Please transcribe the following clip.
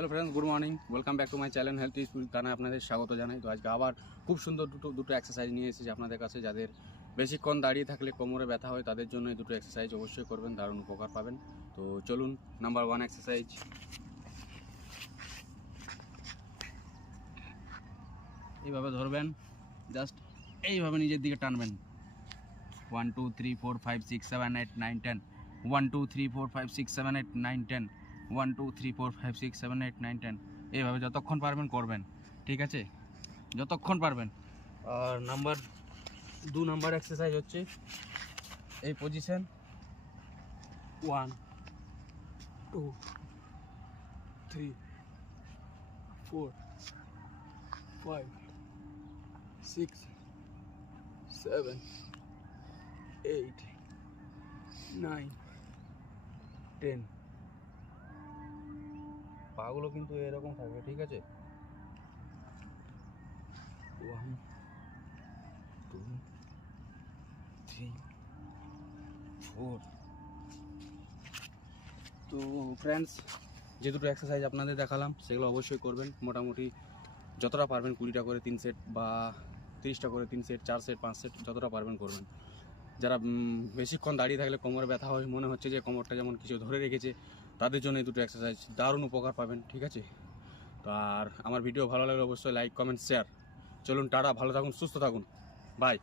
Hello friends, good morning. Welcome back to my channel health is গানে আপনাদের স্বাগত জানাই। তো আজকে আবার খুব সুন্দর দুটো এক্সারসাইজ নিয়ে এসেছি আপনাদের কাছে। যাদের বেশিক্ষণ দাঁড়িয়ে থাকলে কোমরে ব্যথা হয় তাদের জন্য এই দুটো এক্সারসাইজ অবশ্যই করবেন, দারুণ উপকার পাবেন। তো চলুন, নাম্বার 1 এক্সারসাইজ। এইভাবে ধরবেন, জাস্ট এইভাবে নিজের দিকে টানবেন। 1 2 3 4 5 6 7 8 9 10 1 2 3 4 5 6 7 8 9 10 1 2 3 4 5 6 7 8 9 10 এইভাবে যতক্ষণ পারবেন করবেন, ঠিক আছে? যতক্ষণ পারবেন। আর দু নাম্বার এক্সারসাইজ হচ্ছে এই পজিশন। 1 2 3 4 5 6 7 8 9 10। পাগুলো কিন্তু এরকম থাকবে, ঠিক আছে? 1 2 3 4। তো ফ্রেন্ডস, যে দুটো এক্সারসাইজ আপনাদের দেখালাম সেগুলো অবশ্যই করবেন। মোটামুটি যতটা পারবেন 20টা করে 3 সেট বা 30টা করে 3 সেট, 4 সেট, 5 সেট, যতটা পারবেন করবেন। যারা বেশিক্ষণ দাঁড়িয়ে থাকলে কোমরে ব্যথা হয়, মনে হচ্ছে যে কোমরটা যেমন কিছু ধরে রেখেছে, তাদের জন্য এই দুটো এক্সারসাইজ দারুণ উপকার পাবেন, ঠিক আছে? তো আর আমার ভিডিও ভালো লাগলে অবশ্যই লাইক, কমেন্ট, শেয়ার। চলুন, টাটা, ভালো থাকুন, সুস্থ থাকুন, বাই।